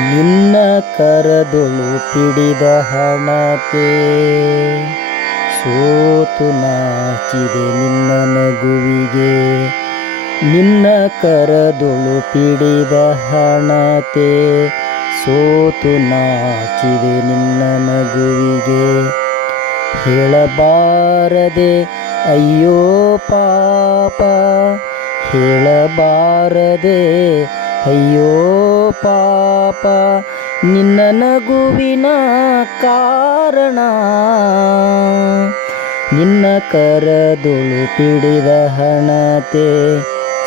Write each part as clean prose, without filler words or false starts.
ನಿನ್ನ ಕರದೊಳು ಪಿಡಿದ ಹಣತೆ ಸೋತು ನಾಚಿದೆ ನಿನ್ನ ನಗುವಿಗೆ. ನಿನ್ನ ಕರದೊಳು ಪಿಡಿದ ಹಣತೆ ಸೋತು ನಾಚಿದೆ ನಿನ್ನ ನಗುವಿಗೆ. ಹೇಳಬಾರದೆ ಅಯ್ಯೋ ಪಾಪ, ಹೇಳಬಾರದೆ ಅಯ್ಯೋ ಪಾಪ, ನಿನ್ನ ನಗುವಿನ ಕಾರಣ. ನಿನ್ನ ಕರದೊಳು ಪಿಡಿದ ಹಣತೆ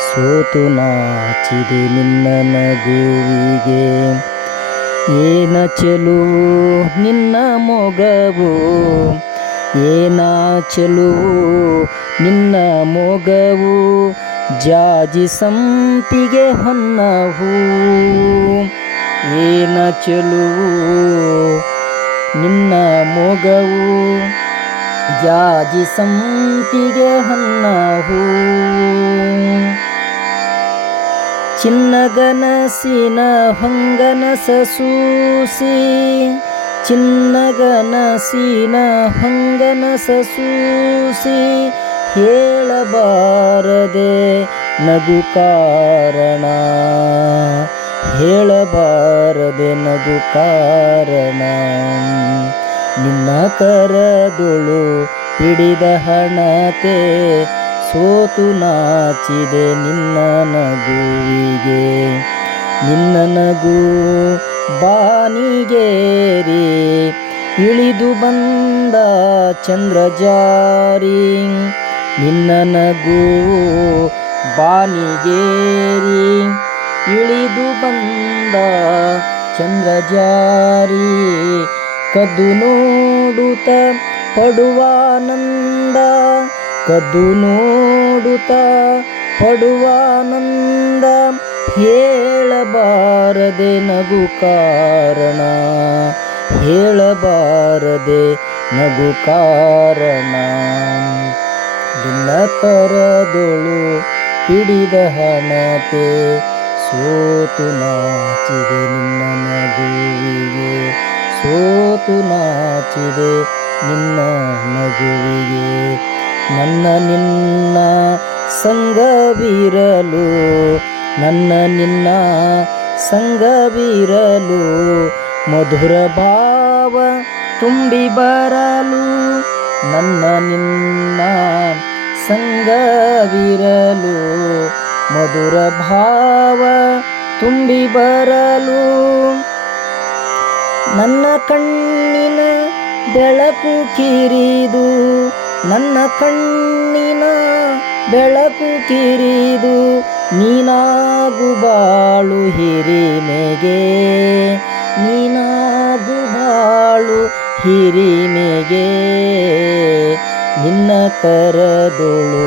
ಸೋತು ನಾಚಿದೆ ನಿನ್ನ ನಗುವಿಗೆ. ಏನ ಚೆಲುವು ನಿನ್ನ ಮೊಗವು, ಏನ ಚೆಲುವು ನಿನ್ನ ಮೊಗವು, ಜಾಜಿ ಸಂಪಿಗೆ ಹೊನ್ನವು. ಏನ ಚೆಲುವು ನಿನ್ನ ಮೊಗವು, ಜಾಜಿ ಸಂಪಿಗೆ ಹೊನ್ನವು. ಚಿನ್ನಗನಸಿನ ಹೊಂಗನಸ ಸೂಸಿ, ಚಿನ್ನಗನಸಿನ ಹೊಂಗನಸ ಸೂಸಿ, ಹೇಳಬಾರದೆ ನಗು ಕಾರಣ, ಹೇಳಬಾರದೆ ನಗು ಕಾರಣ. ನಿನ್ನ ಕರದೊಳು ಹಿಡಿದ ಹಣತೆ ಸೋತು ನಾಚಿದೆ ನಿನ್ನ ನಗುವಿಗೆ. ನಿನ್ನ ನಗು ಬಾನಿಗೇರಿ ಇಳಿದು ಬಂದ ಚಂದ್ರಜಾರಿ, ನಿನ್ನ ನಗು ಬಾನಿಗೇರಿ ಇಳಿದು ಬಂದ ಚಂದ್ರಜಾರಿ. ಕದ್ದು ನೋಡುತ್ತ ಪಡುವಾನಂದ, ಕದ್ದು ನೋಡುತ್ತ ಪಡುವಾನಂದ, ಹೇಳಬಾರದೆ ನಗು ಕಾರಣ, ಹೇಳಬಾರದೆ ನಗು ಕಾರಣ. ನಿನ್ನ ಕರದೊಳು ಹಿಡಿದ ಹಣತೆ ಸೋತು ನಾಚಿದೆ ನಿನ್ನ ನಗುವಿಗೆ, ಸೋತು ನಾಚಿದೆ ನಿನ್ನ ನಗುವಿಗೆ. ನನ್ನ ನಿನ್ನ ಸಂಗವಿರಲು, ನನ್ನ ನಿನ್ನ ಸಂಗವಿರಲು, ಮಧುರ ಭಾವ ತುಂಬಿ ಬರಲು. ನನ್ನ ನಿನ್ನ ಸಂಗವಿರಲು, ಮಧುರ ಭಾವ ತುಂಬಿ ಬರಲು. ನನ್ನ ಕಣ್ಣಿನ ಬೆಳಕು ಕಿರಿದು, ನನ್ನ ಕಣ್ಣಿನ ಬೆಳಕು ಕಿರಿದು, ನೀನಾಗು ಬಾಳು ಹಿರಿಮೆಗೆ, ನೀನಾಗು ಬಾಳು ಹಿರಿಮೆಗೆ. ನಿನ್ನ ಕರದೊಳು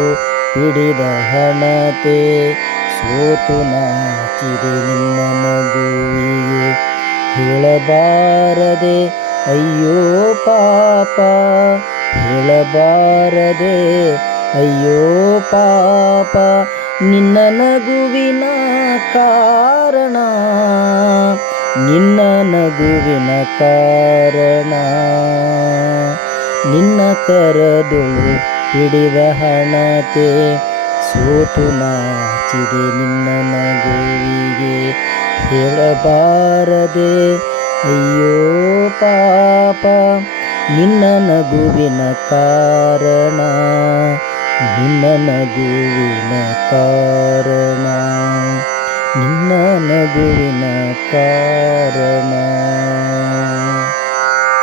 ಹಿಡಿದ ಹಣತೆ ಸೋತು ನಾಚಿದೆ ನಿನ್ನ ನಗುವಿಗೆ. ಹೇಳಬಾರದೆ ಅಯ್ಯೋ ಪಾಪ, ಹೇಳಬಾರದೆ ಅಯ್ಯೋ ಪಾಪ, ನಿನ್ನ ನಗುವಿನ ಕಾರಣ, ನಿನ್ನ ನಗುವಿನ ಕಾರಣ. ನಿನ್ನ ಕರದೊಳು ಹಿಡಿದ ಹಣತೆ ಸೋತು ನಾಚಿದೆ ನಿನ್ನ ನಗುವಿಗೆ. ಹೇಳಬಾರದೆ ಅಯ್ಯೋ ಪಾಪ, ನಿನ್ನ ನಗುವಿನ ಕಾರಣ, ನಿನ್ನ ನಗುವಿನ ಕಾರಣ, ನಿನ್ನ ನಗುವಿನ ಕಾರಣ.